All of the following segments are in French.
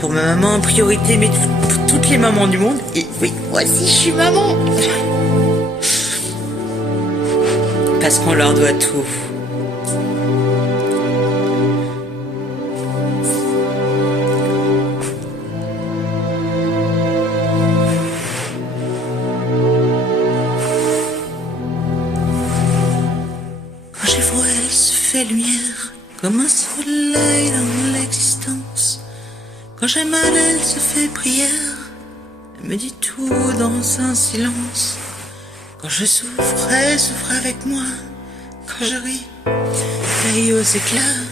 Pour ma maman en priorité, mais pour toutes les mamans du monde. Et oui, moi aussi je suis maman. Parce qu'on leur doit tout. Quand j'ai froid, elle se fait lumière, comme un soleil dans l'existence. Quand j'ai mal, elle se fait prière, elle me dit tout dans un silence. Quand je souffre, elle souffre avec moi. Quand je ris, veille aux éclats.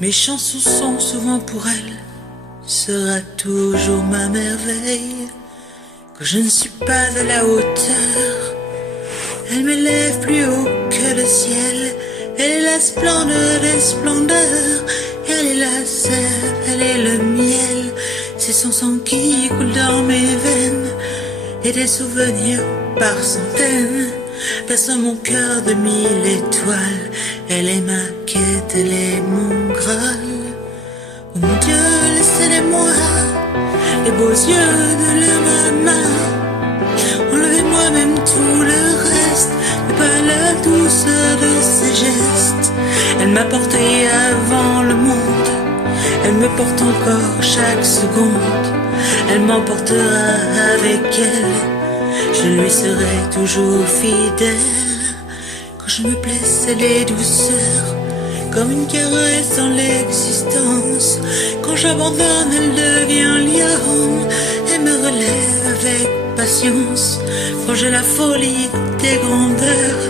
Mes chansons sont souvent pour elle. Sera toujours ma merveille. Quand je ne suis pas à la hauteur, elle m'élève plus haut que le ciel. Elle est la splendeur des splendeurs. Elle est la sève, elle est le miel. C'est son sang qui coule dans mes veines. Et des souvenirs par centaines percent mon cœur de 1000 étoiles. Elle est ma quête, elle est mon Graal. Oh mon Dieu, laissez-les-moi, les beaux yeux de la maman. Enlevez-moi même tout le reste, mais pas la douceur de ses gestes. Elle m'a porté avant le monde, elle me porte encore chaque seconde. Elle m'emportera avec elle, je lui serai toujours fidèle. Quand je me blesse, elle est douceur, comme une caresse dans l'existence. Quand j'abandonne, elle devient lion, elle me relève avec patience. Quand j'ai la folie des grandeurs,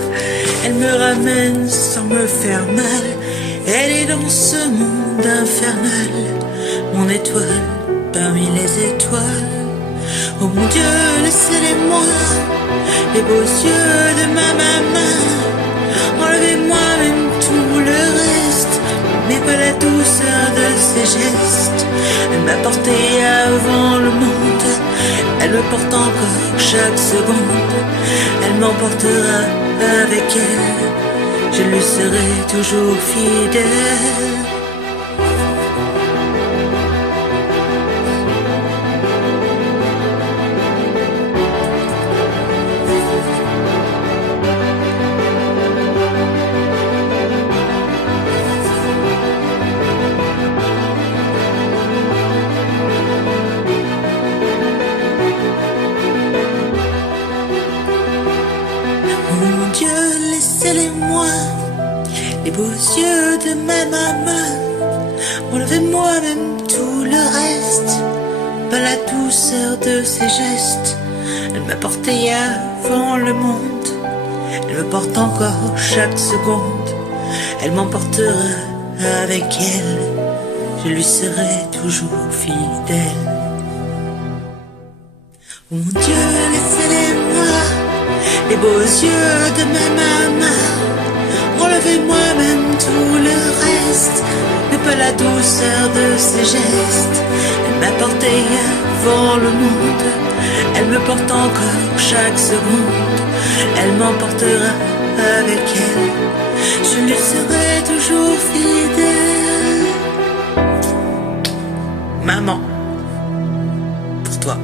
elle me ramène sans me faire mal. Elle est dans ce monde infernal, mon étoile parmi les étoiles. Oh mon Dieu, laissez-les-moi, les beaux yeux de ma maman. Enlevez-moi même tout le reste, mais pas la douceur de ses gestes. Elle m'a porté avant le monde, elle me porte encore chaque seconde. Elle m'emportera avec elle, je lui serai toujours fidèle. Mon Dieu, laissez-les-moi, les beaux yeux de ma maman. Enlevez-moi même tout le reste, pas la douceur de ses gestes. Elle m'a porté avant le monde, elle me porte encore chaque seconde. Elle m'emportera avec elle, je lui serai toujours fidèle. Oh mon Dieu, laissez-les-moi, les beaux yeux de ma maman. Enlevez-moi même tout le reste, mais pas la douceur de ses gestes. Elle m'a porté avant le monde, elle me porte encore chaque seconde. Elle m'emportera avec elle, je lui serai toujours fidèle. Maman, pour toi.